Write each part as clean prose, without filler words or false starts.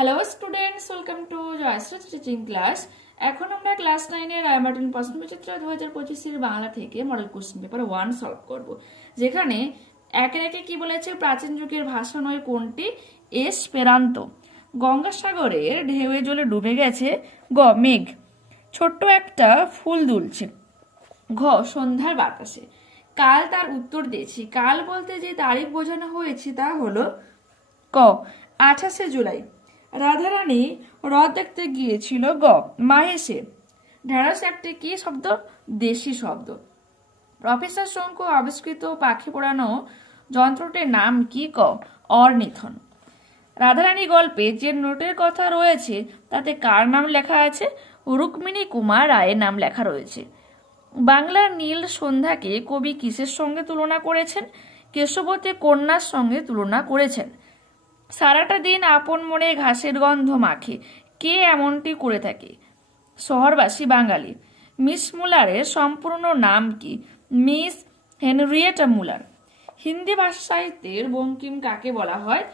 Hello students, welcome to Jayashree teaching class. এখন আমরা class 9 এর রায়মার্টিন প্রশ্নবিচিত্র 2025 এর বাংলা থেকে মডেল কোশ্চেন পেপার 1 সলভ করব, যেখানে একে একে কি বলেছে, প্রাচীন যুগের ভাষা নয় কোনটি? এসপেরান্তো। গঙ্গাসাগরের ঢেউয়ে জলে ডুবে গেছে। গ মেঘ, ছোট্ট একটা ফুল দুলছে। ঘ সন্ধ্যার বাতাসে। কাল তার উত্তর দিয়েছি। কাল বলতে যে তারিখ বোঝানো হয়েছে তা হলো ক 28শে জুলাই। রাধারানী হ্রদ দেখতে গিয়েছিল। গ মাহেশে। ঢেঁড়স একটি কি শব্দ? দেশি শব্দ। প্রফেসর শঙ্কু আবিষ্কৃত পাখি পোড়ানো যন্ত্রটির নাম কি? ক অর্নিথন। রাধারানী গল্পে যে নোটের কথা রয়েছে তাতে কার নাম লেখা আছে? রুক্মিণী কুমার রায়ের নাম লেখা রয়েছে। বাংলার নীল সন্ধ্যাকে কবি কিসের সঙ্গে তুলনা করেছেন? কেশবতী কন্যার সঙ্গে তুলনা করেছেন। সারাটা দিন আপন মনে ঘাসের গন্ধ মাখে, কে এমনটি করে থাকে? শহরবাসী বাঙালি। মিস মুলারের সম্পূর্ণ নাম কি? মিস হেনরিয়েটা মুলার। হিন্দি ভাষা সাহিত্যের বঙ্কিম কাকে বলা হয়?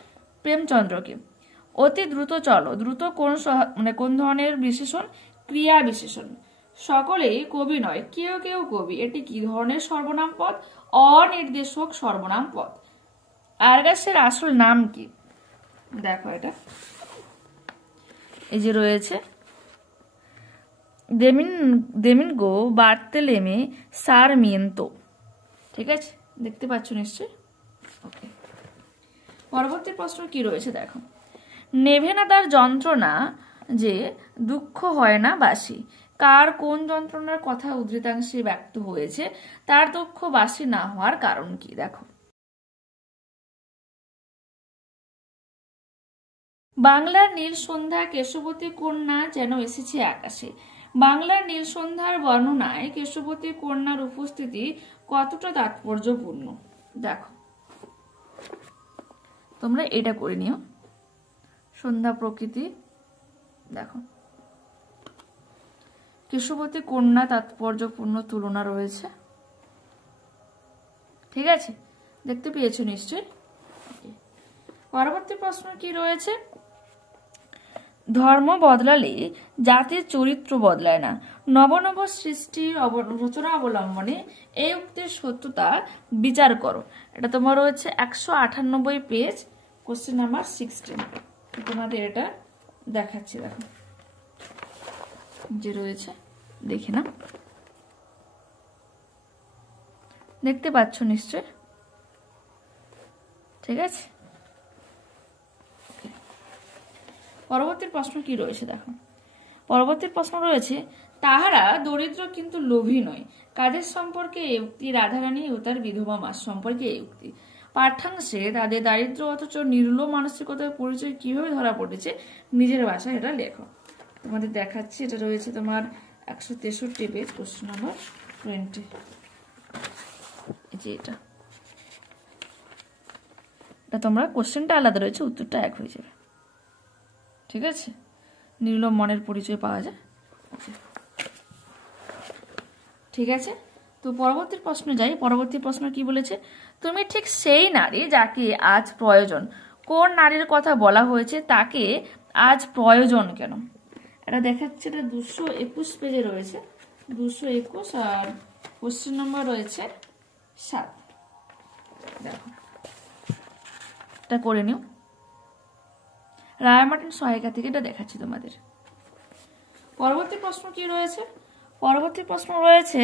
প্রেমচন্দ্রকে। অতি দ্রুত চলো, দ্রুত কোন ধরনের বিশেষণ? ক্রিয়া বিশেষণ। সকলেই কবি নয়, কেউ কেউ কবি, এটি কি ধরনের সর্বনাম পদ? অনির্দেশক সর্বনাম পদ। আরগাসের আসল নাম কি? দেখো, এটা এই যে রয়েছে দেমিনগো বার্তেলেমে সারমিয়েন্তো। ঠিক আছে, দেখতে পাচ্ছ নিশ্চয়। ওকে, পরবর্তী প্রশ্ন কি রয়েছে দেখো। নেভেনাদার যন্ত্রণা যে দুঃখ হয় না বাসি। কার কোন যন্ত্রণার কথা উদ্ধৃতাংশে ব্যক্ত হয়েছে? তার দুঃখ বাসি না হওয়ার কারণ কি? দেখো, বাংলার নীল সন্ধ্যা কেশবতী কন্যা যেন এসেছে আকাশে। বাংলার নীল সন্ধ্যার বর্ণনায় কেশবতী কন্যার উপস্থিতি কতটা তাৎপর্যপূর্ণ? দেখো, তোমরা এটা করে নিও। সন্ধ্যা প্রকৃতি, দেখো কেশবতী কন্যা তাৎপর্যপূর্ণ তুলনা রয়েছে। ঠিক আছে, দেখতে পেয়েছো নিশ্চয়। পরবর্তী প্রশ্ন কি রয়েছে? ধর্ম বদলালে জাতির চরিত্র বদলায় না। নব নব সৃষ্টির রচনা অবলম্বনে এই উক্তির সত্যতা বিচার করো। এটা তোমার রয়েছে 198 পেজ, কোশ্চেন নাম্বার 16। তোমাদের এটা দেখাচ্ছি, দেখো যে রয়েছে, দেখে না, দেখতে পাচ্ছ নিশ্চয়। ঠিক আছে, পরবর্তী প্রশ্ন কি রয়েছে দেখো। পরবর্তী প্রশ্ন রয়েছে, তাহারা দরিদ্র কিন্তু লোভী নয়। কাদের সম্পর্কে এই উক্তি? রাধারানী ও তার বিধবা মা সম্পর্কে এই উক্তি। পাঠ্যাংশে তাদের দারিদ্র অথচ নির্লোভ মানসিকতার পরিচয় কিভাবে ধরা পড়েছে নিজের ভাষায় এটা লেখো। তোমাদের দেখাচ্ছি, এটা রয়েছে তোমার 163 পেজ, কোশ্চেন নাম্বার 20। যে এটা তোমরা কোশ্চেনটা আলাদা রয়েছে, উত্তরটা এক হয়ে যাবে। ঠিক আছে, নির্লোভ মনের পরিচয় পাওয়া যায়। ঠিক আছে, তো পরবর্তী প্রশ্ন যাই। পরবর্তী প্রশ্ন কি বলেছে? তুমি ঠিক সেই নারী যাকে আজ প্রয়োজন। কোন নারীর কথা বলা হয়েছে? তাকে আজ প্রয়োজন কেন? এটা দেখাচ্ছে, এটা 221 পেজে রয়েছে, 221, আর কোশ্চেন নম্বর রয়েছে 7। দেখো, এটা করে নিও। রায়মার্টিন সহায়িকা থেকে এটা দেখাচ্ছি তোমাদের। পরবর্তী প্রশ্ন কি রয়েছে? পরবর্তী প্রশ্ন রয়েছে,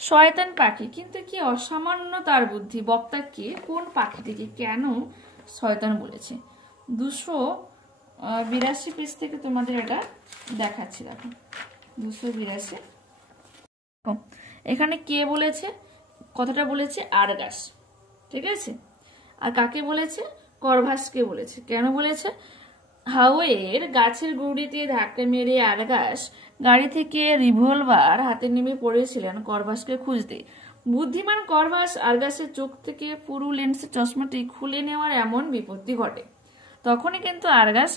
শয়তান পাখি কিন্তু কি অসামান্য তার বুদ্ধি। বক্তা কে? কোন পাখিটিকে কেন শয়তান বলেছে? 282 পেজ থেকে তোমাদের এটা দেখাচ্ছি। দেখো, 282। এখানে কে বলেছে? কথাটা বলেছে আরগাস। ঠিক আছে, আর কাকে বলেছে? করভাসকে বলেছে। কেন বলেছে? হাওয়ের গাছের গুড়িতে ধাক্কা মেরে আরগাস গাড়ি থেকে রিভলভার হাতে নেমে পড়েছিলেন করভাসকে খুঁজতে। বুদ্ধিমান করভাস আরগাসের চোখ থেকে পুরু লেন্সের চশমাটি খুলে নেওয়ার এমন বিপত্তি ঘটে। তখনই কিন্তু আরগাস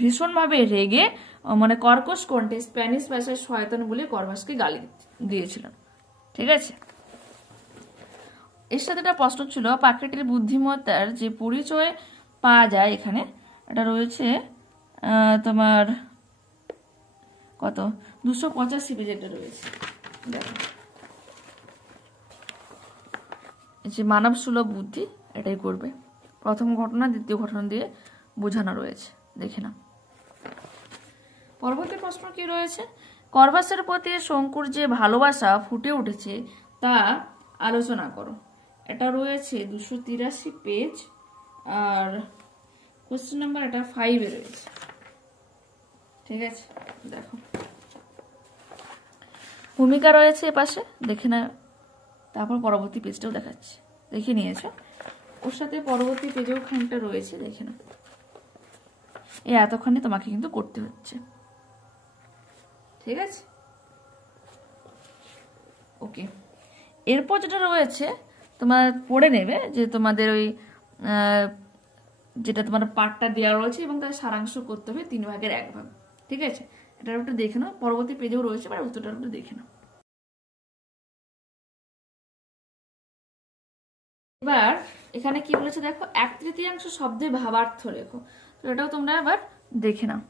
ভীষণভাবে রেগে কর্কশ কণ্ঠে স্প্যানিশ ভাষায় শয়তান বলে করভাসকে গালি দিয়েছিলেন। ঠিক আছে, এর সাথে একটা প্রশ্ন ছিল, পাখিটির বুদ্ধিমত্তার যে পরিচয় পাওয়া যায় এখানে, এটা রয়েছে তোমার কত 285 পেজ এটা রয়েছে। দেখো যে মানব সুলভ বুদ্ধি এটাই করবে। প্রথম ঘটনা দ্বিতীয় ঘটনা দিয়ে বোঝানো রয়েছে, দেখে না। পরবর্তী প্রশ্ন কি রয়েছে, করভাসের প্রতি শঙ্কুর যে ভালোবাসা ফুটে উঠেছে তা আলোচনা করো। এটা রয়েছে 283 পেজ, আর কোশ্চেন নাম্বার এটা 5 রয়েছে। ঠিক আছে, দেখো ভূমিকা রয়েছে এপাশে, দেখে না। তারপর পরবর্তী পেজটাও দেখাচ্ছে, দেখে নিয়েছে। ওর সাথে পরবর্তী পেজেও খানিকটা রয়েছে, দেখে না। এই এতখানি তোমাকে কিন্তু করতে হচ্ছে। ঠিক আছে, ওকে। এরপর যেটা রয়েছে তোমার পড়ে নেবে, যে তোমাদের ওই যেটা তোমার পার্টটা দেওয়া রয়েছে এবং তার সারাংশ করতে হবে 3 ভাগের 1 ভাগ। ঠিক আছে, এটা একটু দেখে নাও, পরবর্তী পেজেও রয়েছে, বা উত্তরটা একটু দেখে নাও। এবার এখানে কি বলেছে দেখো, 1/3 শব্দে ভাবার্থ লেখো। তো এটাও তোমরা এবার দেখে নাও।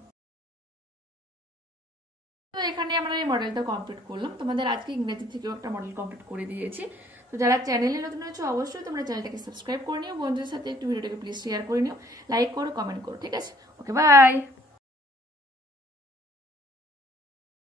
তো এখানে আমরা এই মডেলটা কমপ্লিট করলাম। তোমাদের আজকে ইংরেজি থেকেও একটা মডেল কমপ্লিট করে দিয়েছি। তো যারা চ্যানেলে নতুন হয়েছে অবশ্যই তোমরা চ্যানেলটাকে সাবস্ক্রাইব করে নিও, বন্ধুদের সাথে একটু ভিডিওটাকে প্লিজ শেয়ার করে নিও, লাইক করো, কমেন্ট করো। ঠিক আছে, ওকে, বাই।